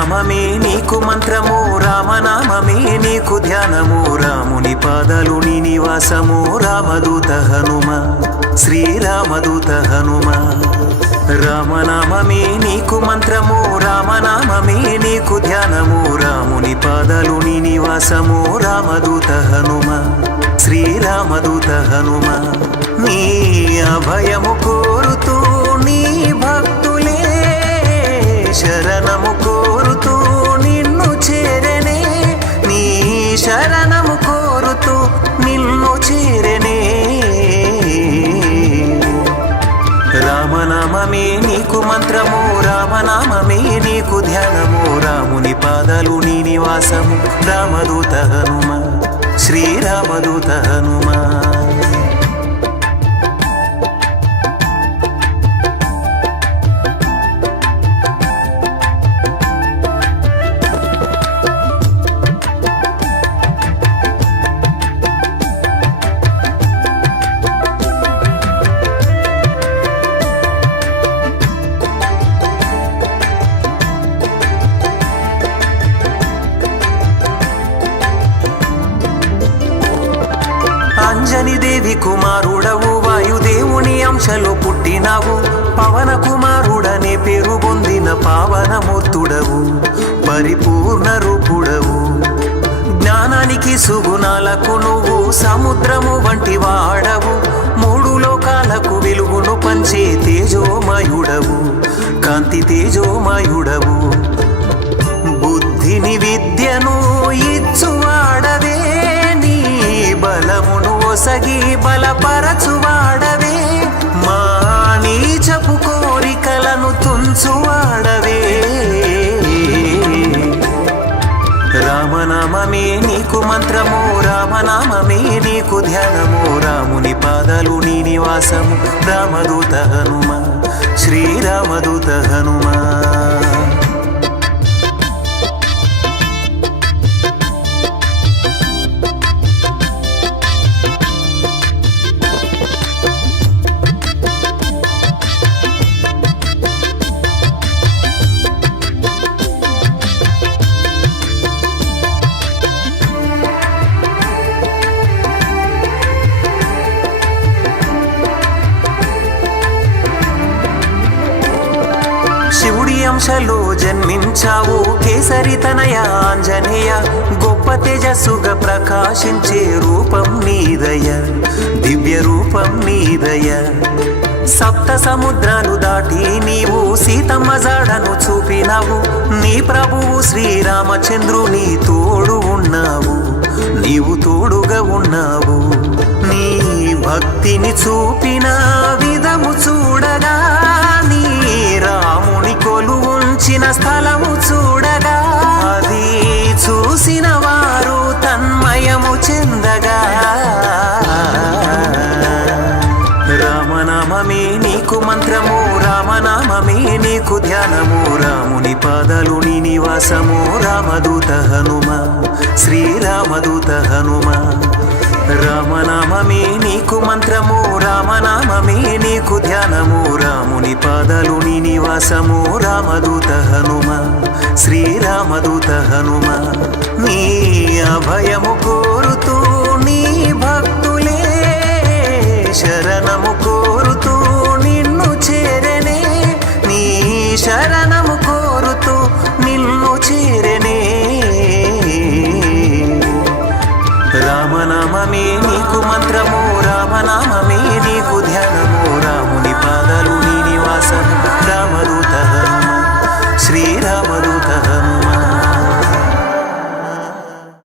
రామనామమే నీకు మంత్రము, రామనామమే నీకు ధ్యానము, రాముని పాదాలు నీ నివాసము, రామదూత హనుమ, శ్రీరామదూత హనుమ. రామనామమే నీకు మంత్రము, రామనామమే నీకు ధ్యానము, రాముని పాదాలు నీ నివాసము, రామదూత హనుమ, శ్రీరామదూత హనుమ. నీ అభయము కోరుతూ నీ భక్తులే శరణము కోరుతూ నిన్ను చేరనే, నీ శరణము కోరుతూ నిన్ను చేరనే. రామనామమే నీకు మంత్రము, రామనామమే నీకు ధ్యానము, రాముని పాదాలు నీ నివాసము, రామదూత హనుమ, శ్రీరామదూత హనుమ. అంజని దేవి కుమారుడవు, వాయుదేవుని అంశలో పుట్టినావు, పవన కుమారుడనే పేరు పొందిన పావనమూర్తుడవు, పరిపూర్ణ రూపుడవు. జ్ఞానానికి సుగుణాలకు నువ్వు సముద్రము వంటి వాడవు, మూడు లోకాలకు వెలుగును పంచే తేజోమయుడవు, కాంతి తేజోమయుడవు. బుద్ధిని విద్యను ఇచ్చువాడవే, నీ బలమును ఒసగి బలపరచువాడవే, మా నీచపు కోరికలను తుంచువాడవే. రామనామమే నీకు మంత్రము, రామనామమే నీకు ధ్యానము, రాముని పాదాలు నీ నివాసము, రామదూత హనుమ, శ్రీరామదూత హనుమ. శివుడి అంశలో జన్మించావు, కేసరి తనయ ఆంజనేయ, గొప్ప తేజస్సుగా ప్రకాశించే రూపం నీదయ, దివ్య రూపం నీదయ. సప్త సముద్రాలు దాటి నీవు సీతమ్మ జాడను చూపినావు, నీ ప్రభువు శ్రీరామచంద్రుని తోడు ఉన్నావు, నీవు తోడుగా ఉన్నావు. నీ భక్తిని చూపిన విధము చూడగా, నీ రాముని కొలువుంచిన స్థలము చూడగా, అది చూసిన వారు తన్మయము చెందగా. రామనామమే నీకు మంత్రము, రామనామమే నీకు ధ్యానము, రాముని పాదాలు నీ నివాసము, రామదూత హనుమ, శ్రీరామదూత హనుమ. రామనామమే నీకు మంత్రము, రామనామమే నీకు ధ్యానము, రాముని పాదాలు నీ నివాసము, రామదూత హనుమ, శ్రీరామదూత హనుమ. నీ అభయము కోరు